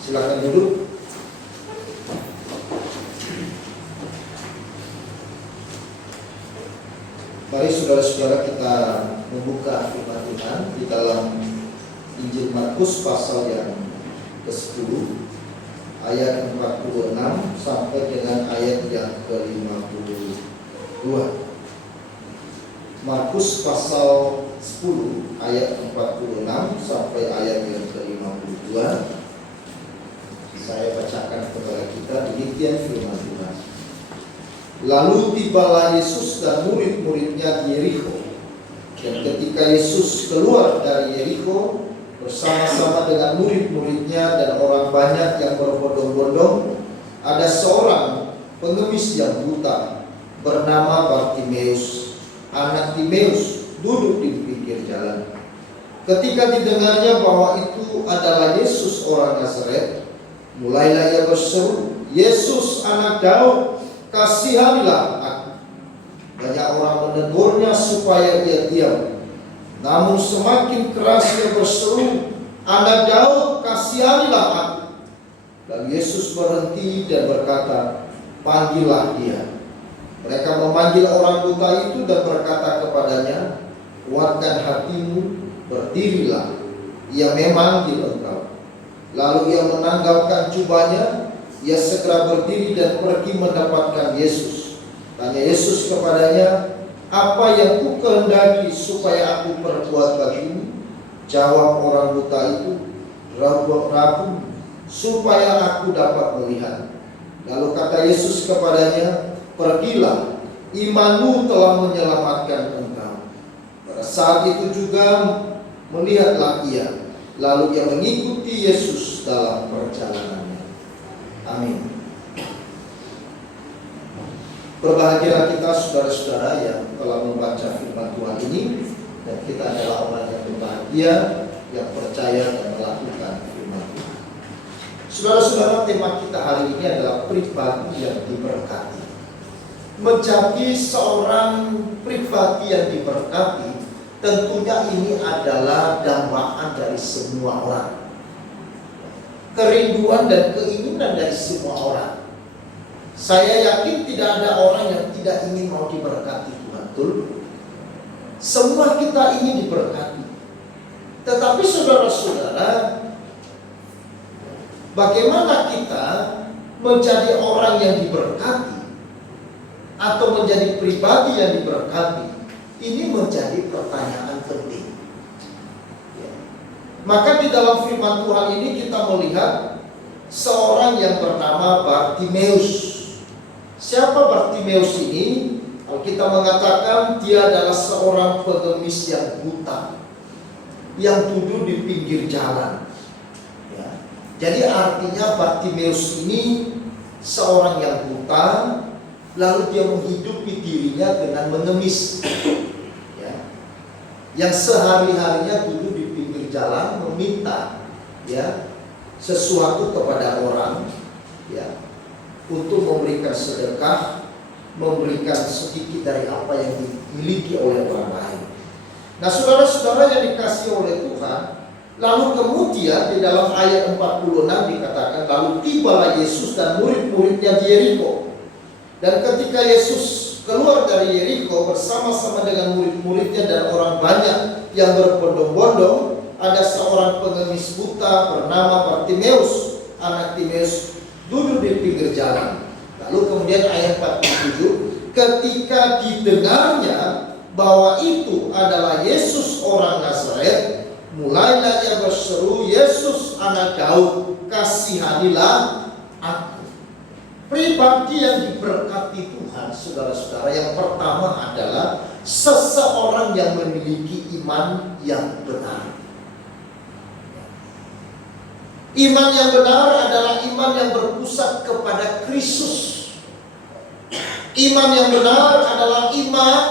Silakan duduk. Mari saudara-saudara kita membuka firman Tuhan di dalam Injil Markus pasal yang ke-10 ayat 46 sampai dengan ayat yang ke-52. Markus pasal 10 ayat 46 sampai ayat yang ke-52. Saya bacakan kepada kita, demikian firman Tuhan. Lalu tibalah Yesus dan murid-muridnya di Yerikho. Dan ketika Yesus keluar dari Yerikho bersama-sama dengan murid-muridnya dan orang banyak yang berbondong-bondong, ada seorang pengemis yang buta bernama Bartimeus, anak Timeus, duduk di pinggir jalan. Ketika didengarnya bahwa itu adalah Yesus orang Nazaret, mulailah ia berseru, "Yesus anak Daud, kasihanilah aku." Banyak orang menegurnya supaya ia diam. Namun semakin keras ia berseru, "Anak Daud, kasihanilah aku." Lalu Yesus berhenti dan berkata, "Panggillah dia." Mereka memanggil orang buta itu dan berkata kepadanya, "Kuatkan hatimu, berdirilah, ia memanggil engkau." Lalu ia menanggalkan jubahnya, ia segera berdiri dan pergi mendapatkan Yesus. Tanya Yesus kepadanya, "Apa yang ku kehendaki supaya aku perbuat bagimu?" Jawab orang buta itu, "Rabu, supaya aku dapat melihat." Lalu kata Yesus kepadanya, "Pergilah, imanmu telah menyelamatkan engkau." Pada saat itu juga melihatlah ia, lalu ia mengikuti Yesus dalam perjalanannya. Amin. Berbahagialah kita saudara-saudara yang telah membaca firman Tuhan ini, dan kita adalah orang yang berbahagia yang percaya dan melakukan firman Tuhan. Saudara-saudara, tema kita hari ini adalah pribadi yang diberkati. Menjadi seorang pribadi yang diberkati, tentunya ini adalah dambaan dari semua orang. Kerinduan dan keinginan dari semua orang. Saya yakin tidak ada orang yang tidak ingin mau diberkati Tuhan. Betul? Semua kita ingin diberkati. Tetapi saudara-saudara, bagaimana kita menjadi orang yang diberkati atau menjadi pribadi yang diberkati? Ini menjadi pertanyaan penting. Maka di dalam firman Tuhan ini kita melihat seorang yang bernama Bartimeus. Siapa Bartimeus ini? Kita mengatakan dia adalah seorang pengemis yang buta, yang duduk di pinggir jalan. Jadi artinya Bartimeus ini seorang yang buta, lalu dia menghidupi dirinya dengan mengemis. Yang sehari-harinya duduk di pinggir jalan meminta sesuatu kepada orang, untuk memberikan sedekah, memberikan sedikit dari apa yang dimiliki oleh orang lain. Nah, saudara-saudara yang dikasihi oleh Tuhan, lalu kemudian di dalam ayat 46 dikatakan, lalu tibalah Yesus dan murid-muridnya di Yerikho. Dan ketika Yesus keluar dari Yerikho bersama-sama dengan murid-muridnya dan orang banyak yang berbondong-bondong, ada seorang pengemis buta bernama Bartimeus, anak Timeus, duduk di pinggir jalan. Lalu kemudian ayat 47, ketika didengarnya bahwa itu adalah Yesus orang Nazaret, mulailah ia berseru, "Yesus anak Daud, kasihanilah aku." Pribadi yang diberkati Tuhan, saudara-saudara, yang pertama adalah seseorang yang memiliki iman yang benar. Iman yang benar adalah iman yang berpusat kepada Kristus. Iman yang benar adalah iman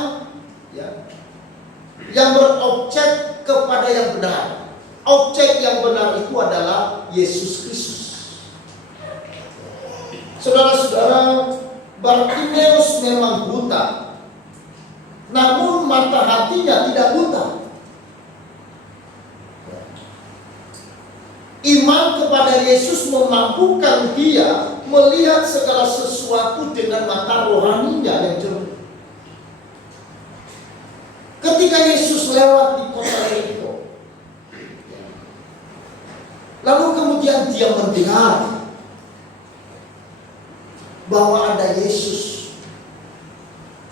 yang berobjek kepada yang benar. Objek yang benar itu adalah Yesus Kristus. Saudara-saudara, Bartimeus memang buta, namun mata hatinya tidak buta. Iman kepada kepada Yesus memampukan dia melihat segala sesuatu dengan mata rohaninya yang jernih. Ketika Yesus lewat di kota Yeriko, lalu kemudian dia mendengar bahwa ada Yesus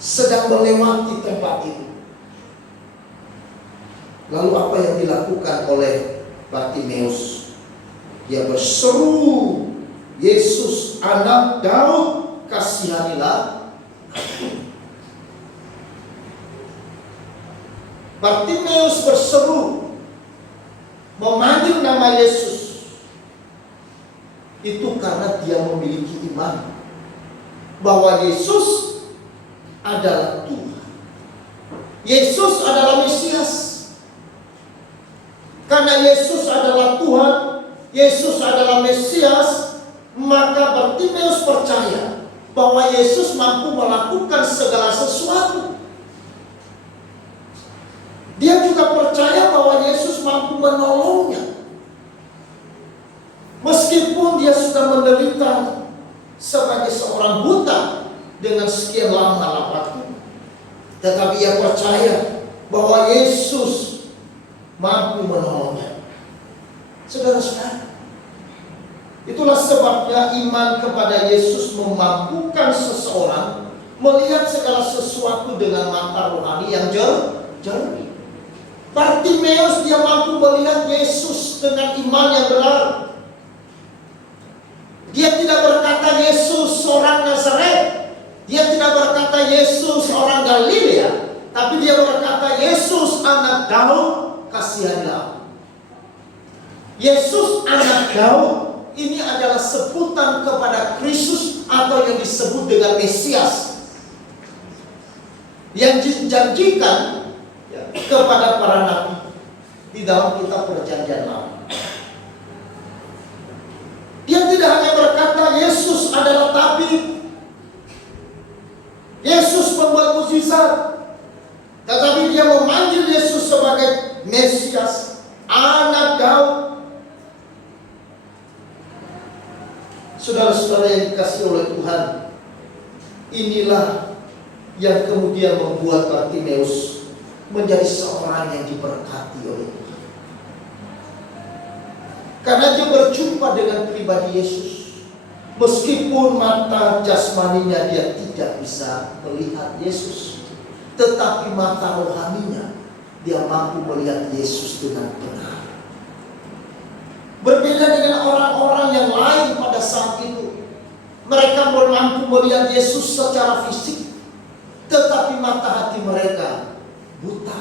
sedang melewati tempat itu. Lalu apa yang dilakukan oleh Bartimeus? Dia berseru, "Yesus, Anak Daud, kasihanilah aku." Bartimeus berseru, memanggil nama Yesus, itu karena dia memiliki iman bahwa Yesus adalah Tuhan. Yesus adalah Mesias. Karena Yesus adalah Tuhan, Yesus adalah Mesias, maka Bartimeus percaya bahwa Yesus mampu melakukan segala sesuatu. Dia juga percaya bahwa Yesus mampu menolongnya. Meskipun dia sudah menderita sebagai seorang buta dengan sekian lama waktu, tetapi ia percaya bahwa Yesus mampu menolongnya. Saudara-saudara, itulah sebabnya iman kepada Yesus memampukan seseorang melihat segala sesuatu dengan mata rohani yang jernih. Bartimeus dia mampu melihat Yesus dengan iman yang benar. Dia tidak berkata Yesus orang Nazaret, dia tidak berkata Yesus orang Galilea, tapi dia berkata Yesus Anak Daud, kasihanilah. Yesus Anak Daud ini adalah sebutan kepada Kristus atau yang disebut dengan Mesias yang dijanjikan kepada para nabi di dalam kitab Perjanjian Lama. Dia tidak hanya berkata Yesus adalah tabib, Yesus pembuat mukjizat, tetapi dia memanggil Yesus sebagai Mesias, Anak Daud. Saudara-saudara yang dikasihi oleh Tuhan, inilah yang kemudian membuat Bartimeus menjadi seorang yang diberkati oleh Tuhan. Karena dia berjumpa dengan pribadi Yesus. Meskipun mata jasmaninya dia tidak bisa melihat Yesus, tetapi mata rohaninya dia mampu melihat Yesus dengan benar. Berbeda dengan orang-orang yang lain pada saat itu. Mereka mampu melihat Yesus secara fisik, tetapi mata hati mereka buta.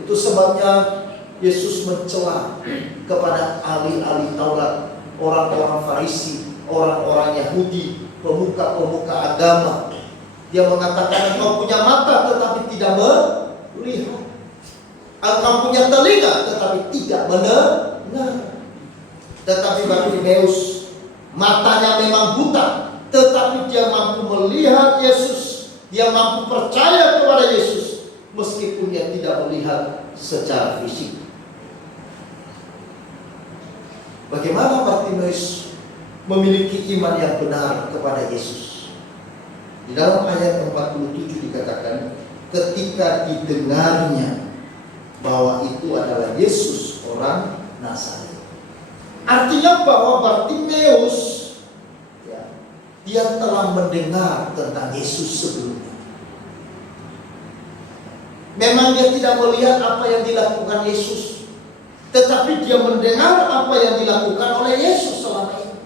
Itu sebabnya Yesus mencela kepada ahli-ahli Taurat, orang-orang Farisi, orang-orang Yahudi, pemuka-pemuka agama. Dia mengatakan, engkau punya mata tetapi tidak melihat, engkau punya telinga tetapi tidak mendengar. Tetapi Bartimeus matanya memang buta, tetapi dia mampu melihat Yesus. Dia mampu percaya kepada Yesus meskipun dia tidak melihat secara fisik. Bagaimana Bartimeus memiliki iman yang benar kepada Yesus? Di dalam ayat 47 dikatakan, ketika didengarnya bahwa itu adalah Yesus orang Nazaret. Artinya bahwa Bartimeus dia telah mendengar tentang Yesus sebelumnya. Memang dia tidak melihat apa yang dilakukan Yesus, tetapi dia mendengar apa yang dilakukan oleh Yesus selama ini.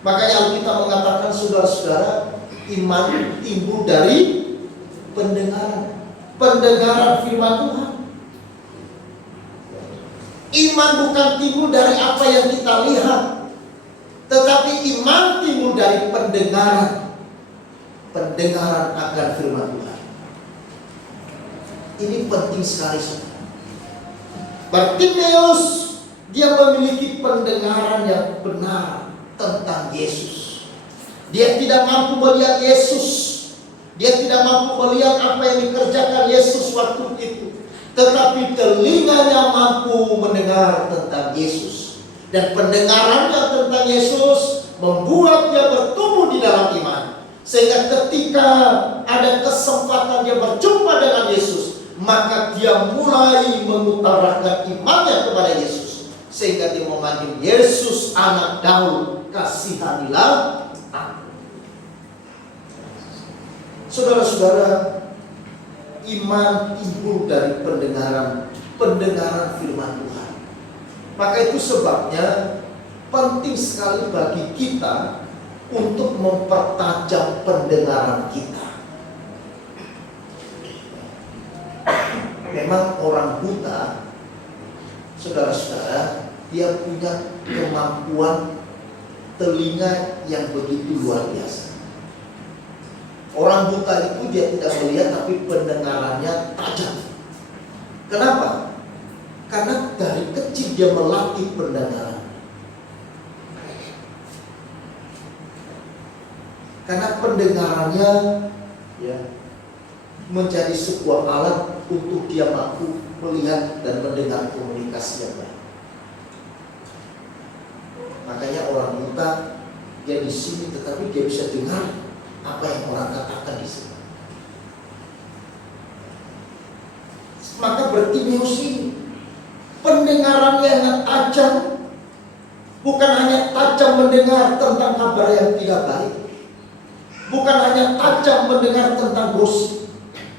Makanya Alkitab mengatakan, saudara-saudara, iman timbul dari pendengaran firman Tuhan. Iman bukan timbul dari apa yang kita lihat, tetapi iman timbul dari pendengaran akan firman Tuhan. Ini penting sekali. Bartimeus dia memiliki pendengaran yang benar tentang Yesus. Dia tidak mampu melihat Yesus, dia tidak mampu melihat apa yang dikerjakan Yesus waktu itu, tetapi telinganya mampu mendengar tentang Yesus. Dan pendengarannya tentang Yesus membuat dia bertumbuh di dalam iman. Sehingga ketika ada kesempatan dia berjumpa dengan Yesus, maka dia mulai mengutarakan imannya kepada Yesus. Sehingga dia memanggil, Yesus anak Daud, kasihanilah aku. Saudara-saudara, iman timbul dari pendengaran firman Tuhan. Maka itu sebabnya penting sekali bagi kita untuk mempertajam pendengaran kita. Memang orang buta, saudara-saudara, dia punya kemampuan telinga yang begitu luar biasa. Orang buta itu dia tidak melihat, tapi pendengarannya tajam. Kenapa? Karena dari kecil dia melatih pendengaran. Karena pendengarannya menjadi sebuah alat untuk dia mampu melihat dan mendengar komunikasi yang baik. Makanya orang buta dia di sini, tetapi dia bisa dengar apa yang orang katakan di sini. Maka Bartimeus ini pendengarannya yang tajam, bukan hanya tajam mendengar tentang kabar yang tidak baik, bukan hanya tajam mendengar tentang gosip.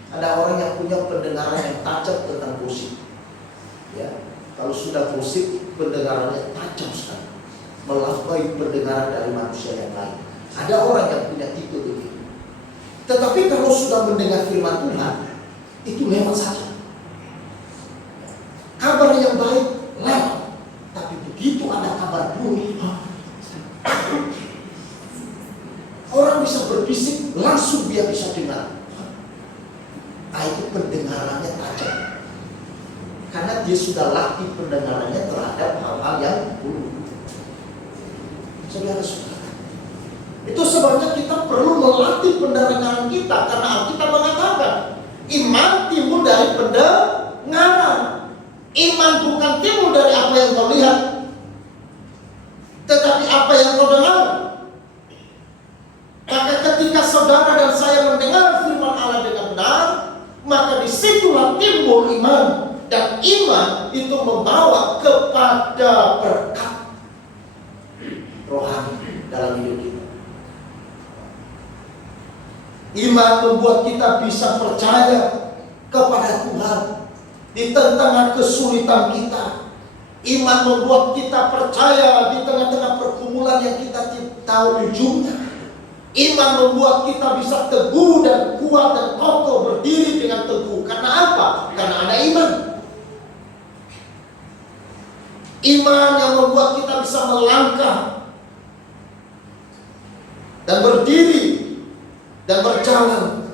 Ada orang yang punya pendengaran yang tajam tentang gosip. Ya, kalau sudah gosip, pendengarannya tajam sekali, melampaui pendengaran dari manusia yang lain. Ada orang yang punya tipe begitu. Tetapi kalau sudah mendengar firman Tuhan, itu lewat saja. Kabar yang baik lewat. Tapi begitu ada kabar buruk, orang bisa berbisik, langsung dia bisa dengar. Nah, itu pendengarannya tajam. Karena dia sudah latih pendengarannya terhadap hal-hal yang buruk. Saudara-saudara, itu sebabnya kita perlu melatih pendengaran kita. Karena Alkitab mengatakan iman timbul dari pendengaran. Iman bukan timbul dari apa yang kau lihat, tetapi apa yang kau dengar. Maka ketika saudara dan saya mendengar firman Allah dengan benar, maka disitulah timbul iman. Dan iman itu membawa kepada berkat rohani dalam hidup kita. Iman membuat kita bisa percaya kepada Tuhan di tengah kesulitan kita. Iman membuat kita percaya di tengah-tengah pergumulan yang kita tahu ujungnya. Iman membuat kita bisa teguh dan kuat dan kokoh berdiri dengan teguh. Karena apa? Karena ada iman. Iman yang membuat kita bisa melangkah dan berdiri dan berjalan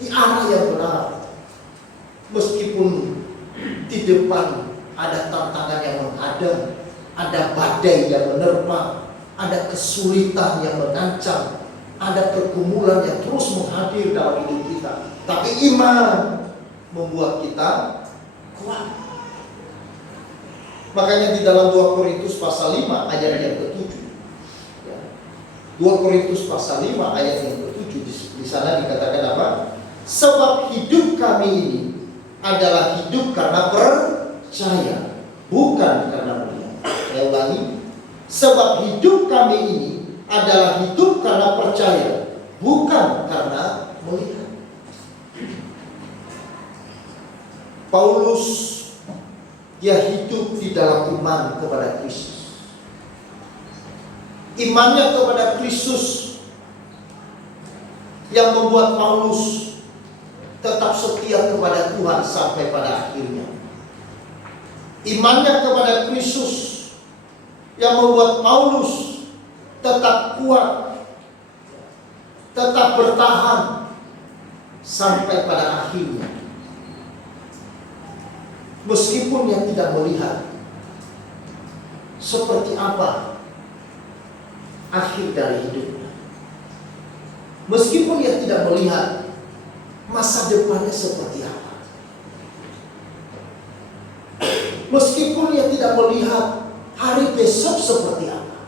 di arah yang benar. Meskipun di depan ada tantangan yang menghadang, ada badai yang menerpa, ada kesulitan yang mengancam, ada pergumulan yang terus menghadir dalam hidup kita. Tapi iman membuat kita kuat. Makanya di dalam 2 Korintus pasal 5 ayat yang ke-7, 2 Korintus pasal 5 ayat yang ke-7, di sana dikatakan apa? Sebab hidup kami ini adalah hidup karena percaya, bukan karena melihat. Saya ulangi, sebab hidup kami ini adalah hidup karena percaya, bukan karena melihat. Paulus dia hidup di dalam iman kepada Kristus. Imannya kepada Kristus yang membuat Paulus tetap setia kepada Tuhan sampai pada akhirnya. Imannya kepada Kristus yang membuat Paulus tetap kuat, tetap bertahan sampai pada akhirnya. Meskipun yang tidak melihat seperti apa akhir dari hidupnya, meskipun dia tidak melihat masa depannya seperti apa, Meskipun ia tidak melihat hari besok seperti apa.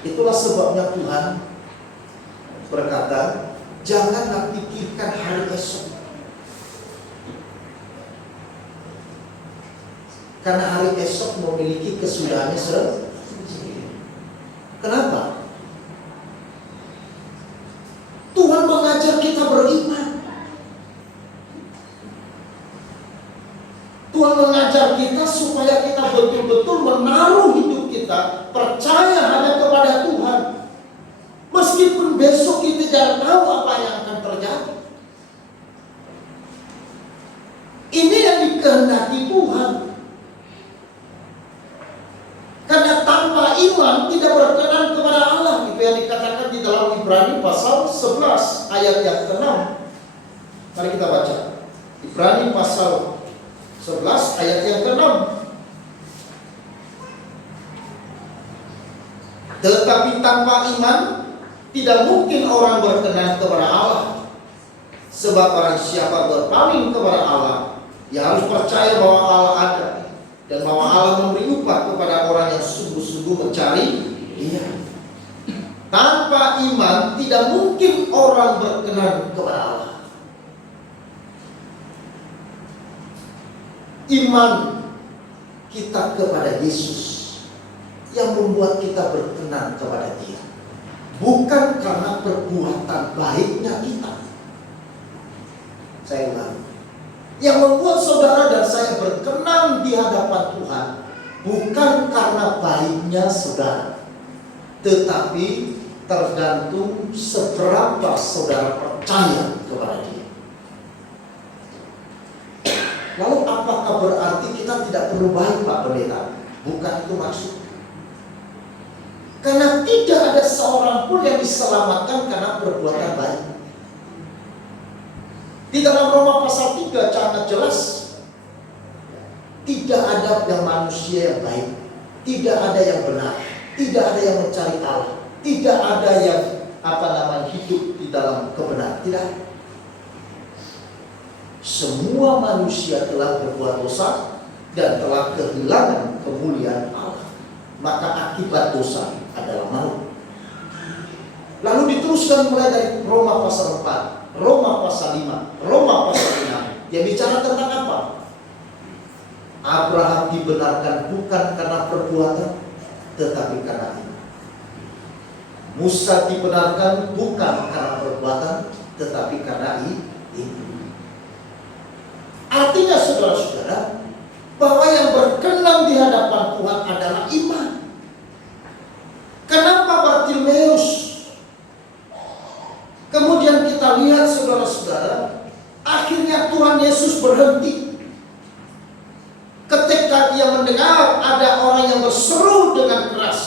Itulah sebabnya Tuhan berkata, janganlah pikirkan hari esok. Karena hari esok memiliki kesudahannya sendiri. Kenapa? Tuhan mengajar kita beriman. Tuhan mengajar kita supaya kita betul-betul menaruh hidup kita, percaya hanya kepada Tuhan. Meskipun besok kita tidak tahu apa yang akan terjadi. Ini yang dikehendaki Tuhan. Karena tanpa iman tidak berkenan kepada Allah. Itu yang dikatakan di dalam Ibrani pasal 11 ayat yang ke-6. Mari kita baca. Ibrani pasal 11 ayat yang ke-6. Tetapi tanpa iman tidak mungkin orang berkenan kepada Allah. Sebab barang siapa berpaling kepada Allah, ia harus percaya bahwa Allah ada, dan bahwa Allah memberi upah kepada orang yang sungguh-sungguh mencari Dia. Tanpa iman tidak mungkin orang berkenan kepada Allah. Iman kita kepada Yesus yang membuat kita berkenan kepada Dia, bukan karena perbuatan baiknya kita. Saya ulangi, yang membuat saudara dan saya berkenan di hadapan Tuhan bukan karena baiknya saudara, tetapi tergantung seberapa saudara percaya kepada Dia. Lalu apakah berarti kita tidak perlu baik, Pak Pendeta? Bukan itu maksud. Karena tidak ada seorang pun yang diselamatkan karena perbuatan baik. Di dalam Roma pasal 3 sangat jelas, tidak ada yang manusia yang baik, tidak ada yang benar, tidak ada yang mencari Allah, tidak ada yang hidup di dalam kebenaran. Tidak. Semua manusia telah berbuat dosa dan telah kehilangan kemuliaan Allah. Maka akibat dosa adalah maut. Lalu diteruskan mulai dari Roma pasal 4, Roma pasal 5, Roma pasal 6. Dia bicara tentang apa? Abraham dibenarkan bukan karena perbuatan, tetapi karena iman. Musa dibenarkan bukan karena perbuatan, tetapi karena iman. Artinya saudara-saudara, bahwa yang berkenan di hadapan Tuhan adalah iman. Kenapa Bartimeus? Kemudian kita lihat saudara-saudara, akhirnya Tuhan Yesus berhenti. Ketika dia mendengar ada orang yang berseru dengan keras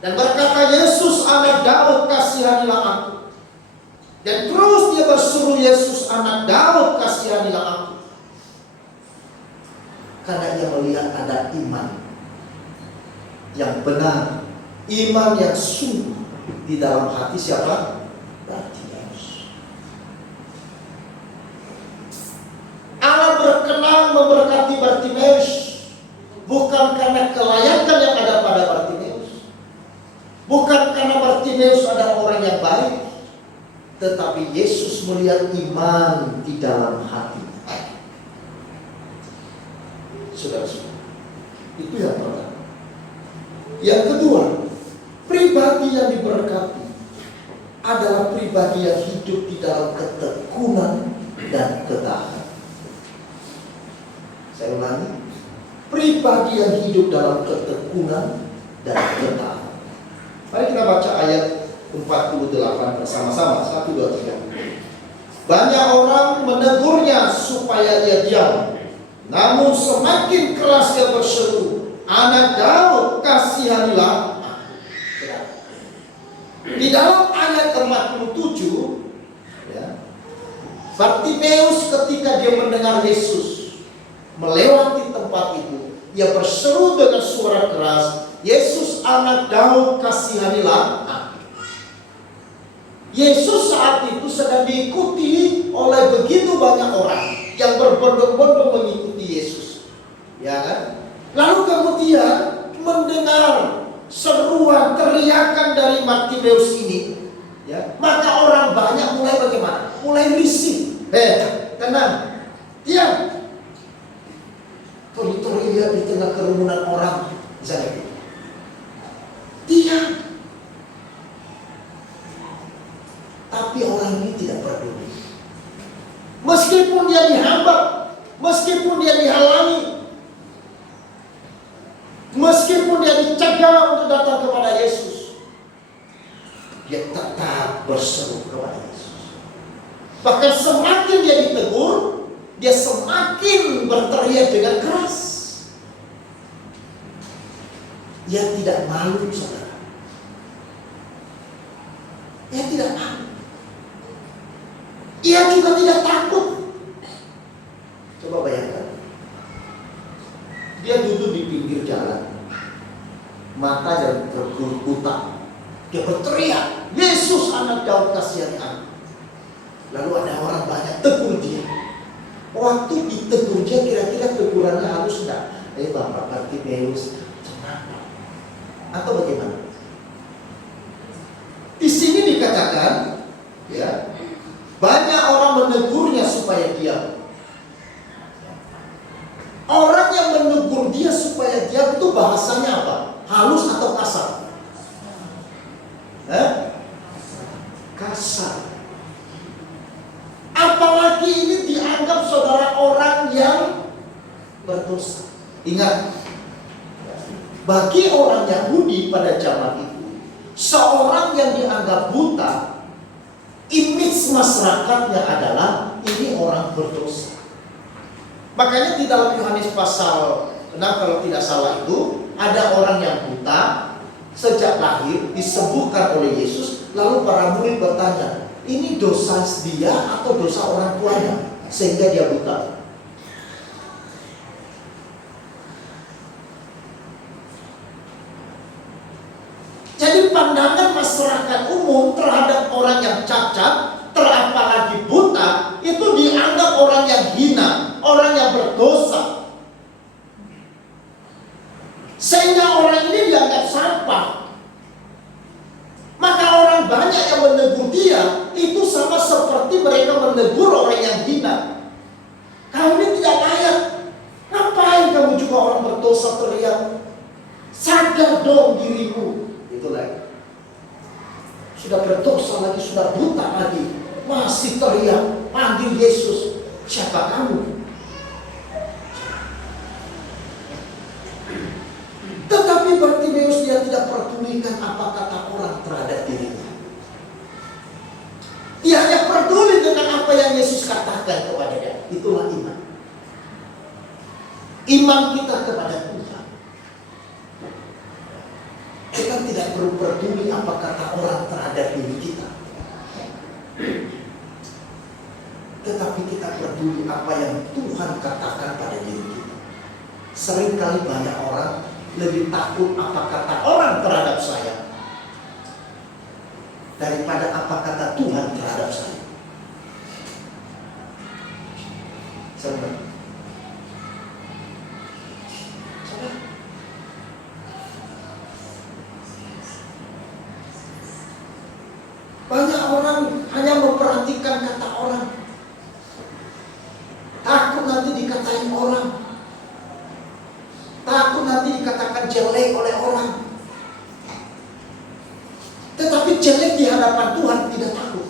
dan berkata, Yesus anak Daud, kasihanilah aku. Dan terus dia berseru, Yesus anak Daud, kasihanilah aku. Karena ia melihat ada iman yang benar, iman yang sungguh di dalam hati siapa? Bartimeus. Allah berkenan memberkati Bartimeus bukan karena kelayakan yang ada pada Bartimeus, bukan karena Bartimeus adalah orang yang baik, tetapi Yesus melihat iman di dalam hati. Saudara-saudara, itu yang pertama. Yang kedua, pribadi yang diberkati adalah pribadi yang hidup di dalam ketekunan dan ketaatan. Saya ulangi, pribadi yang hidup dalam ketekunan dan ketaatan. Mari kita baca ayat 48 bersama-sama. 1, 2, 3. Banyak orang menegurnya supaya ia diam, namun semakin keras dia berseru, anak Daud, kasihanilah aku. Di dalam ayat 47, Bartimeus ketika dia mendengar Yesus melewati tempat itu, ia berseru dengan suara keras, Yesus anak Daud, kasihanilah aku. Yesus saat itu sedang diikuti oleh begitu banyak orang yang berbondong-bondong mengikuti Yesus, ya kan? Lalu kemudian mendengar seruan teriakan dari Bartimeus ini, ya, maka orang banyak mulai bagaimana? Mulai risih. Tenang, diam. Kalau teriak di tengah kerumunan orang, misalnya, diam. Tapi orang ini tidak peduli. Meskipun dia dihambat, meskipun dia dihalangi, meskipun dia dicegah untuk datang kepada Yesus, dia tetap berseru kepada Yesus. Bahkan semakin dia ditegur, dia semakin berteriak dengan keras. Dia tidak malu, saudara. Dia tidak malu. Ia juga tidak takut. Coba bayangkan, dia duduk di pinggir jalan, mata dan berbuta. Dia berteriak, Yesus anak Daud kasihani aku. Lalu ada orang banyak tegur dia. Waktu ditegur dia, kira-kira tegurannya halus enggak? Bapak Bartimeus, kenapa? Atau bagaimana? Di sini dikatakan, ya, banyak orang menegurnya supaya diam. Orang yang menegur dia supaya diam itu bahasanya apa? Halus atau kasar? Kasar. Apalagi ini dianggap saudara orang yang berdosa. Ingat, bagi orang Yahudi pada zaman itu, seorang yang dianggap buta, image masyarakatnya adalah ini orang berdosa. Makanya di dalam Yohanes pasal 6 kalau tidak salah itu, ada orang yang buta sejak lahir disembuhkan oleh Yesus. Lalu para murid bertanya, ini dosa dia atau dosa orang tuanya sehingga dia buta? Jadi pandangan masyarakat umum terhadap orang yang cacat, terapalagi buta, itu dianggap orang yang hina, orang yang berdosa. Sehingga orang ini dianggap sampah. Maka orang banyak yang menegur dia, itu sama seperti mereka menegur orang yang hina. Kamu ini tidak layak. Ngapain kamu juga orang berdosa teriak? Sadar dong dirimu. Itulah. Sudah berdosa lagi, sudah buta lagi, masih teriak, panggil Yesus. Siapa kamu? Tetapi Bartimeus dia tidak pedulikan apa kata orang terhadap dirinya. Dia hanya peduli dengan apa yang Yesus katakan kepada dia. Itulah iman. Iman kita kepada Tuhan. Kita tidak perlu peduli apa kata orang terhadap diri kita. Tetapi kita peduli apa yang Tuhan katakan pada diri kita. Seringkali banyak orang lebih takut apa kata orang terhadap saya daripada apa kata Tuhan terhadap saya. Saudara, banyak orang hanya memperhatikan kata orang, takut nanti dikatain orang, takut nanti dikatakan jelek oleh orang. Tetapi jelek di hadapan Tuhan tidak takut.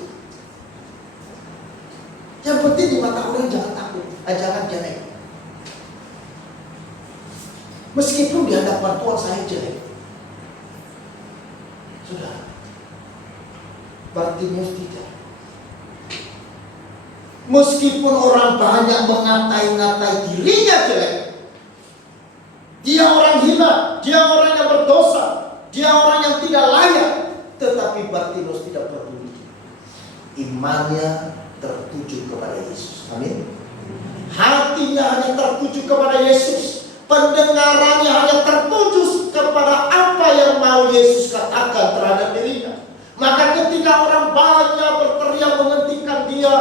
Yang penting di mata orang jangan takut, jangan jelek. Meskipun di hadapan Tuhan saya jelek. Sudah. Bartimeus tidak. Meskipun orang banyak mengatai-ngatai dirinya jelek, dia orang hina, dia orang yang berdosa, dia orang yang tidak layak, tetapi Bartimeus tidak peduli. Imannya tertuju kepada Yesus. Amin. Hatinya hanya tertuju kepada Yesus. Pendengarannya hanya tertuju kepada apa yang mau Yesus katakan terhadap dirinya. Maka ketika orang banyak berteriak menghentikan dia,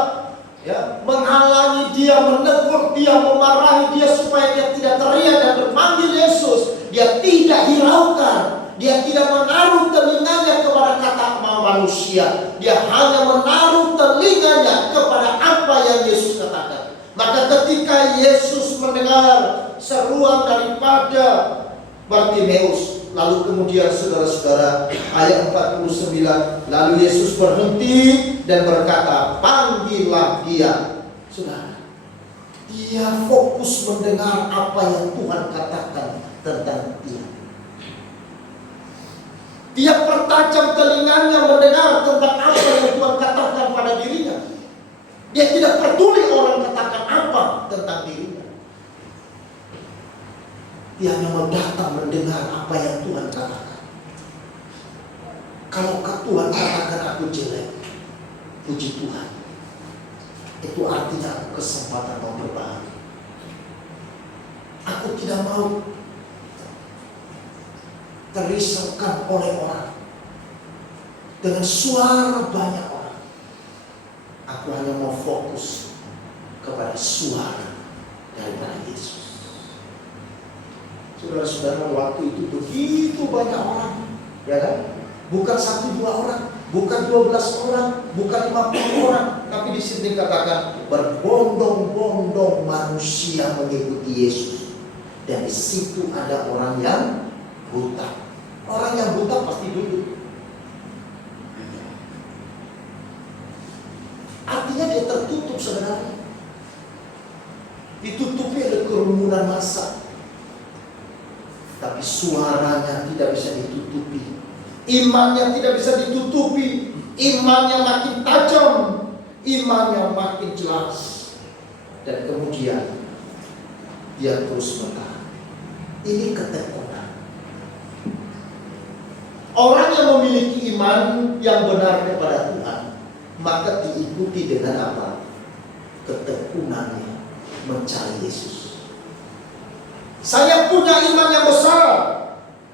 ya, menghalangi dia, menegur dia, memarahi dia supaya dia tidak teriak dan berpanggil Yesus. Dia tidak hiraukan, dia tidak menaruh telinganya kepada kata manusia. Dia hanya menaruh telinganya kepada apa yang Yesus katakan. Maka ketika Yesus mendengar seruan daripada Bartimeus, lalu kemudian saudara-saudara, ayat 49, lalu Yesus berhenti dan berkata, panggillah dia. Saudara, dia fokus mendengar apa yang Tuhan katakan tentang dia. Dia pertajam telinganya mendengar tentang apa yang Tuhan katakan pada dirinya. Dia tidak peduli orang katakan apa tentang dirinya. Dia hanya mau datang mendengar apa yang Tuhan katakan. Kalau Tuhan katakan aku jelek, puji Tuhan, itu artinya aku kesempatan mau berbahagia. Aku tidak mau terisaukan oleh orang dengan suara banyak orang. Aku hanya mau fokus kepada suara daripada Yesus. Saudara-saudara, waktu itu begitu banyak orang, ya kan? Bukan 1-2 orang, bukan 12 orang, bukan 50 orang, tapi di sini dikatakan berbondong-bondong manusia mengikuti Yesus. Dan di situ ada orang yang buta. Orang yang buta pasti duduk. Artinya dia tertutup sebenarnya. Ditutupi oleh kerumunan massa. Tapi suaranya tidak bisa ditutupi. Imannya tidak bisa ditutupi. Imannya makin tajam. Imannya makin jelas. Dan kemudian dia terus bertahan. Ini ketekunan. Orang yang memiliki iman yang benar kepada Tuhan, maka diikuti dengan apa? Ketekunannya mencari Yesus. Saya punya iman yang besar,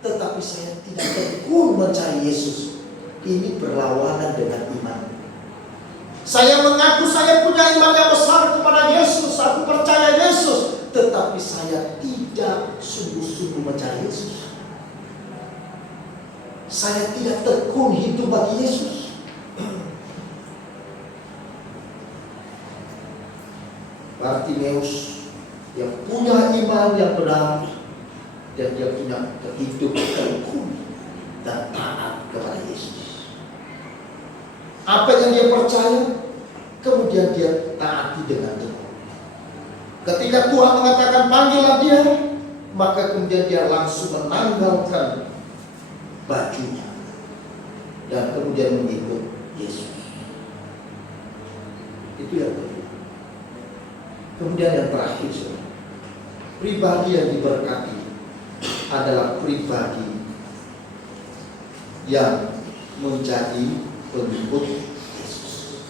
tetapi saya tidak tekun mencari Yesus. Ini berlawanan dengan iman. Saya mengaku saya punya iman yang besar kepada Yesus, aku percaya Yesus, tetapi saya tidak sungguh-sungguh mencari Yesus. Saya tidak tekun hidup bagi Yesus. Bartimeus yang punya iman yang benar dan dia punya kehidupan tekun dan taat kepada Yesus. Apa yang dia percaya, kemudian dia taati dengan tekun. Ketika Tuhan mengatakan panggillah dia, maka kemudian dia langsung menanggalkan bajunya dan kemudian mengikut Yesus. Itu yang kedua. Kemudian yang terakhir, pribadi yang diberkati adalah pribadi yang menjadi pengikut Yesus.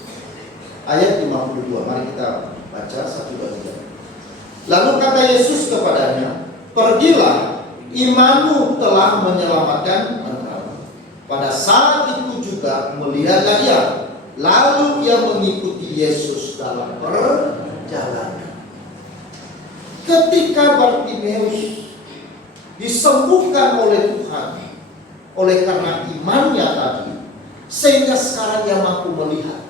Ayat 52, mari kita baca 1, 2, 3. Lalu kata Yesus kepadanya, pergilah, imanmu telah menyelamatkan engkau. Pada saat itu juga melihatlah ia, lalu ia mengikuti Yesus dalam perjalanan. Ketika Bartimeus disembuhkan oleh Tuhan, oleh karena imannya tadi, sehingga sekarang dia mampu melihat,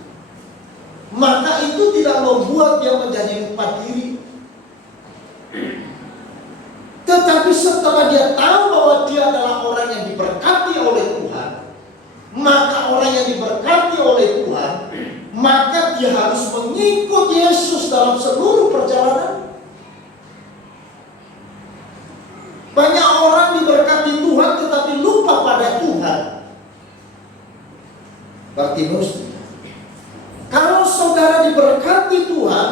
maka itu tidak membuat dia menjadi lupa diri. Tetapi setelah dia tahu bahwa dia adalah orang yang diberkati oleh Tuhan, maka orang yang diberkati oleh Tuhan, maka dia harus mengikut Yesus dalam seluruh perjalanan. Banyak orang diberkati Tuhan tetapi lupa pada Tuhan. Bartimeus, kalau saudara diberkati Tuhan,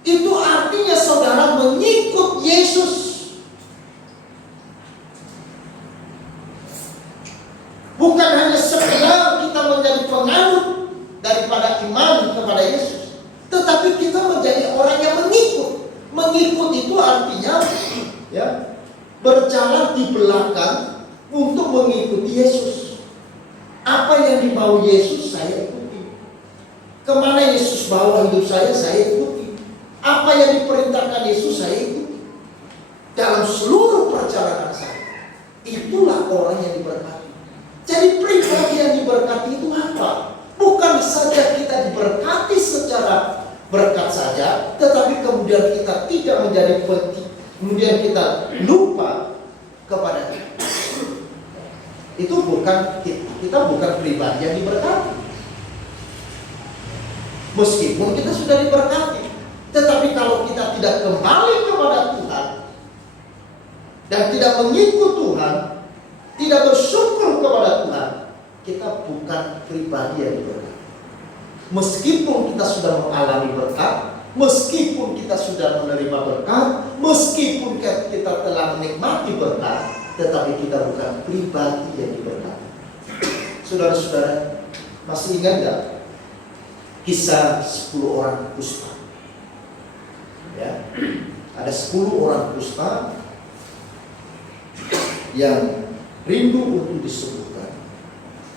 itu artinya saudara mengikut Yesus. Bukan hanya sekedar kita menjadi penganut daripada iman kepada Yesus, tetapi kita menjadi orang yang mengikut. Mengikut itu artinya berjalan di belakang untuk mengikuti Yesus. Apa yang dimau Yesus saya ikuti. Kemana Yesus bawa hidup saya ikuti. Apa yang diperintahkan Yesus, saya ikuti. Dalam seluruh perjalanan saya. Itulah orang yang diberkati. Jadi pribadi yang diberkati itu apa? Bukan saja kita diberkati secara berkat saja, tetapi kemudian kita tidak menjadi penting. Kemudian kita lupa kepada kita. Itu kita bukan pribadi yang diberkati. Meskipun kita sudah diberkati, tetapi kalau kita tidak kembali kepada Tuhan dan tidak mengikut Tuhan, tidak bersyukur kepada Tuhan, kita bukan pribadi yang diberkati. Meskipun kita sudah mengalami berkat, meskipun kita sudah menerima berkat, meskipun kita telah menikmati berkat, tetapi kita bukan pribadi yang diberkati. Saudara-saudara, masih ingat gak kisah 10 orang kusta? Ya, ada 10 orang kusta yang rindu untuk disembuhkan.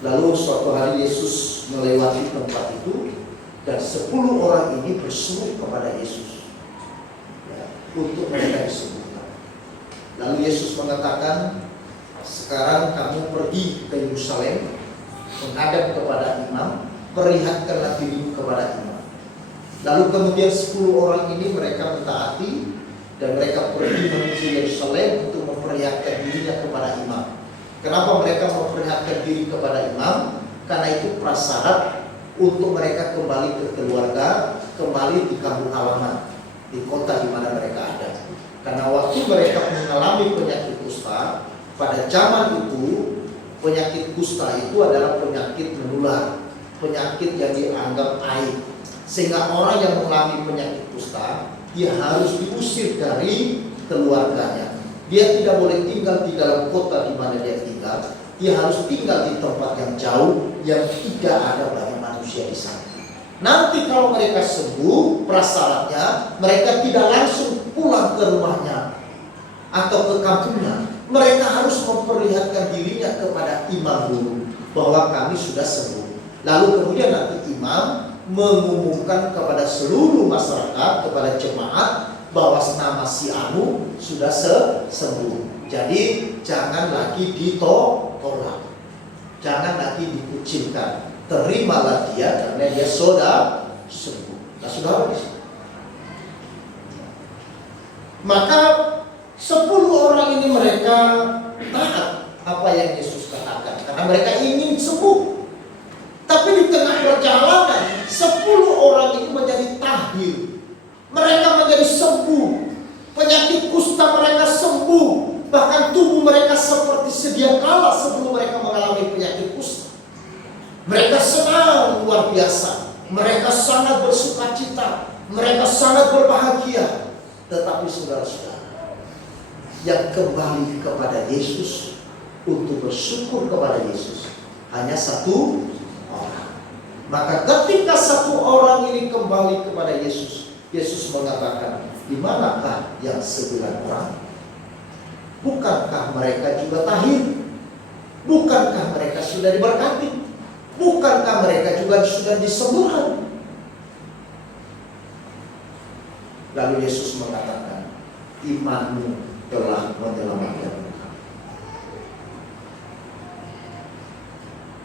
Lalu suatu hari Yesus melewati tempat itu, dan 10 orang ini berseru kepada Yesus, ya, untuk mereka disembuhkan. Lalu Yesus mengatakan, sekarang kamu pergi ke Yerusalem, menghadap kepada imam, perlihatkanlah dirimu kepada imam. Lalu kemudian 10 orang ini mereka mentaati, dan mereka pergi menuju Yerusalem untuk memperlihatkan dirinya kepada imam. Kenapa mereka memperlihatkan diri kepada imam? Karena itu prasyarat untuk mereka kembali ke keluarga, kembali di kampung halaman, di kota di mana mereka ada. Karena waktu mereka mengalami penyakit kusta, pada zaman itu penyakit kusta itu adalah penyakit menular, penyakit yang dianggap aib. Sehingga orang yang mengalami penyakit kusta, dia harus diusir dari keluarganya. Dia tidak boleh tinggal di dalam kota di mana dia tinggal. Dia harus tinggal di tempat yang jauh, yang tidak ada banyak manusia di sana. Nanti kalau mereka sembuh, prasyaratnya mereka tidak langsung pulang ke rumahnya atau ke kampungnya. Mereka harus memperlihatkan dirinya kepada imam dulu bahwa kami sudah sembuh. Lalu kemudian nanti imam mengumumkan kepada seluruh masyarakat, kepada jemaat, bahwa nama si Anu sudah sembuh. Jadi jangan lagi ditolak, jangan lagi dikucilkan. Terimalah dia karena dia sudah sembuh. Nah, saudara, maka 10 orang ini mereka taat apa yang Yesus katakan karena mereka ingin sembuh. Tapi di tengah perjalanan 10 orang itu menjadi tahir. Mereka menjadi sembuh. Penyakit kusta mereka sembuh. Bahkan tubuh mereka seperti sedia kala sebelum mereka mengalami penyakit kusta. Mereka senang luar biasa. Mereka sangat bersukacita. Mereka sangat berbahagia. Tetapi saudara-saudara, yang kembali kepada Yesus untuk bersyukur kepada Yesus hanya 1 orang. Maka ketika 1 orang ini kembali kepada Yesus, Yesus mengatakan, di manakah yang 9 orang? Bukankah mereka juga tahir? Bukankah mereka sudah diberkati? Bukankah mereka juga sudah disembuhkan? Lalu Yesus mengatakan, imanmu telah menyelamatkan kamu.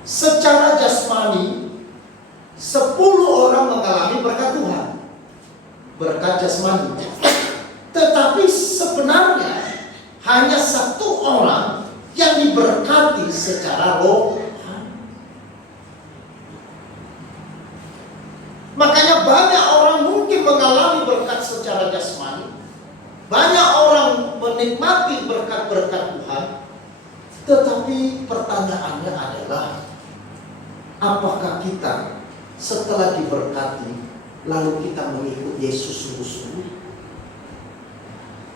Secara jasmani 10 orang mengalami berkat Tuhan, berkat jasmani. Tetapi sebenarnya hanya 1 orang yang diberkati secara rohani. Makanya banyak orang mungkin mengalami berkat secara jasmani, banyak orang menikmati berkat-berkat Tuhan. Tetapi pertanyaannya adalah, apakah kita setelah diberkati lalu kita mengikut Yesus sungguh-sungguh?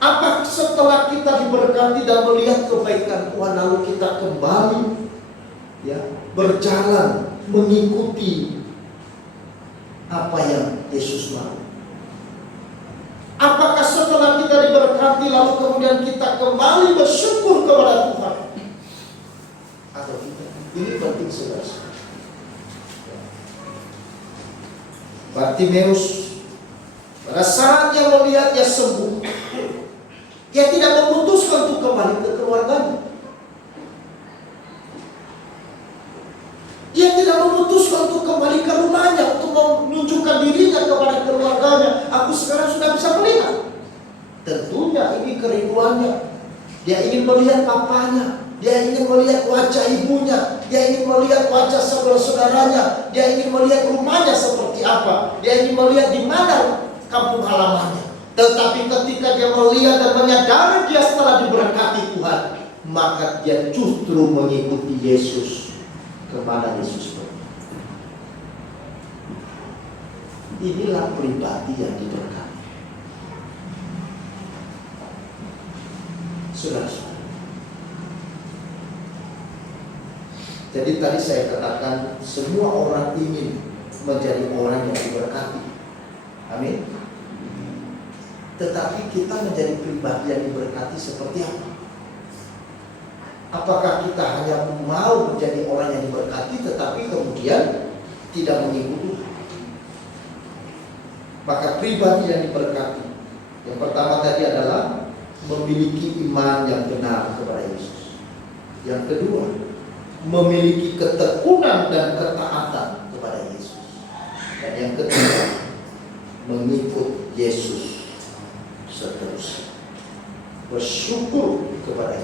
Apa setelah kita diberkati dan melihat kebaikan Tuhan lalu kita kembali berjalan mengikuti apa yang Yesus mau? Apakah setelah kita diberkati lalu kemudian kita kembali bersyukur kepada Tuhan? Atau tidak? Ini penting, saudara. Bartimeus pada saat dia melihat dia sembuh, dia tidak memutuskan untuk kembali ke keluarganya. Dia tidak memutuskan untuk kembali ke rumahnya, untuk menunjukkan dirinya kepada keluarganya. Aku sekarang sudah bisa melihat. Tentunya ini kerinduannya. Dia ingin melihat papanya, dia ingin melihat wajah ibunya, dia ingin melihat wajah saudara-saudaranya, dia ingin melihat rumahnya seperti apa, dia ingin melihat di mana kampung halamannya. Tetapi ketika dia melihat dan menyadari dia setelah diberkati Tuhan, maka dia justru mengikuti Yesus kemana Yesus pergi. Inilah pribadi yang diberkati. Saudara-saudara. Jadi tadi saya katakan semua orang ingin menjadi orang yang diberkati. Amin. Tetapi kita menjadi pribadi yang diberkati seperti apa? Apakah kita hanya mau menjadi orang yang diberkati tetapi kemudian tidak mengikuti? Maka pribadi yang diberkati, yang pertama tadi adalah memiliki iman yang benar kepada Yesus. Yang kedua, memiliki ketekunan dan ketaatan kepada Yesus. Dan yang ketiga, mengikut Yesus seterusnya. Bersyukur kepada